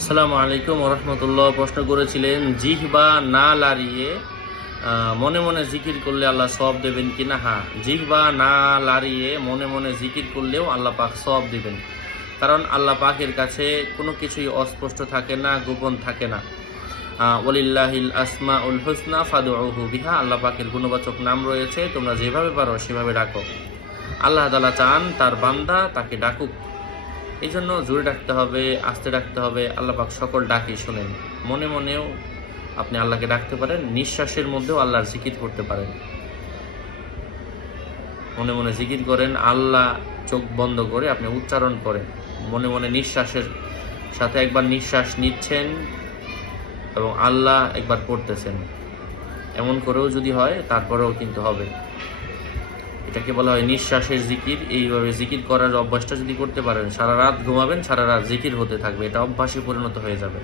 আসসালামু আলাইকুম রহমতুল্লাহ। প্রশ্ন করেছিলেন জিহ বা না লাড়িয়ে মনে মনে জিকির করলে আল্লাহ সব দেবেন কি না হ্যাঁ জিহ বা না লাড়িয়ে মনে মনে জিকির করলেও আল্লাহ পাক সব দেবেন। কারণ আল্লাহ পাকের কাছে কোনো কিছুই অস্পষ্ট থাকে না, গোপন থাকে না। ওলিল্লাহিল আসমা উল হুসনা ফাদুহু বিহা। আল্লাহ পাকের গুণবাচক নাম রয়েছে, তোমরা যেভাবে পারো সেভাবে ডাকো। আল্লাহ তালা চান তার বান্দা তাকে ডাকুক। এই জন্য জোরে ডাকতে হবে, আস্তে ডাকতে হবে। আল্লাহ পাক সকল ডাকি শোনেন। মনে মনেও আপনি আল্লাহকে ডাকতে পারেন, নিঃশ্বাসের মধ্যেও আল্লাহর জিকির করতে পারেন। মনে মনে জিকির করেন, আল্লাহ চোখ বন্ধ করে আপনি উচ্চারণ করেন। মনে মনে নিঃশ্বাসের সাথে একবার নিঃশ্বাস নিচ্ছেন এবং আল্লাহ একবার পড়তেছেন। এমন করেও যদি হয়, তারপরেও কিন্তু হবে। এটাকে বলা হয় নিঃশ্বাসের জিকির। এইভাবে জিকির করার অভ্যাসটা যদি করতে পারেন, সারা রাত ঘুমাবেন, সারা রাত জিকির হতে থাকবে। এটা অভ্যাসে পরিণত হয়ে যাবে।